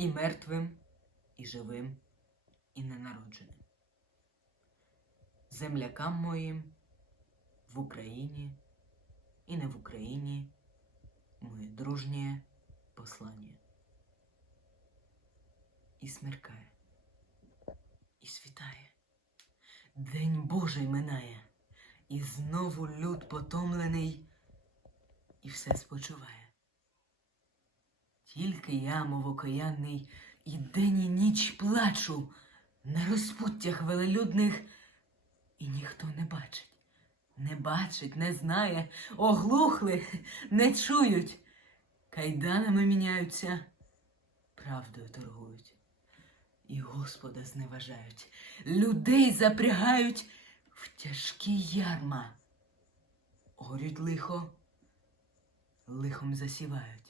і мертвим, і живим, і ненародженим. Землякам моїм в Україні і не в Україні моє дружнє послання. І смеркає, і світає. День Божий минає, і знову люд потомлений, і все спочиває. Тільки я, мов окаянний, і день і ніч плачу на розпуттях велелюдних, і ніхто не бачить, не бачить, не знає, оглухли, не чують, кайданами міняються, правдою торгують. І Господа зневажають, людей запрягають в тяжкі ярма. Горють лихо, лихом засівають.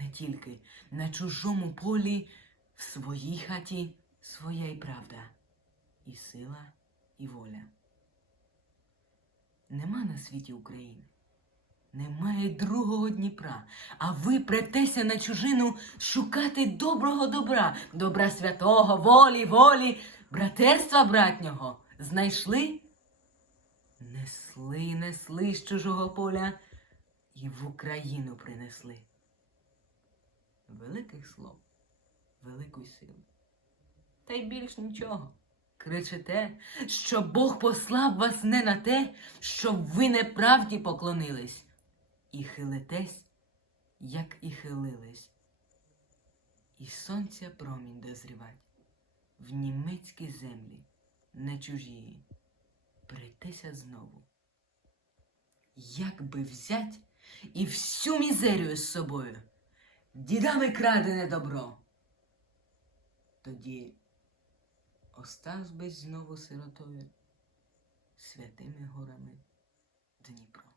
не тільки на чужому полі, в своїй хаті своя й правда, і сила, і воля. Нема на світі України, немає другого Дніпра, а ви претеся на чужину шукати доброго добра, добра святого, волі, волі, братерства братнього. Знайшли? Несли, несли з чужого поля і в Україну принесли. Великих слов, великої сили. Та й більш нічого. Кричите, що Бог послав вас не на те, щоб ви неправді поклонились, і хилитесь, як і хилились. І сонця промінь дозрівать в німецькій землі, не чужії, прийтеся знову. Як би взять і всю мізерію з собою, дідами крадене добро. Тоді оставсь би знову сиротою святими горами Дніпро.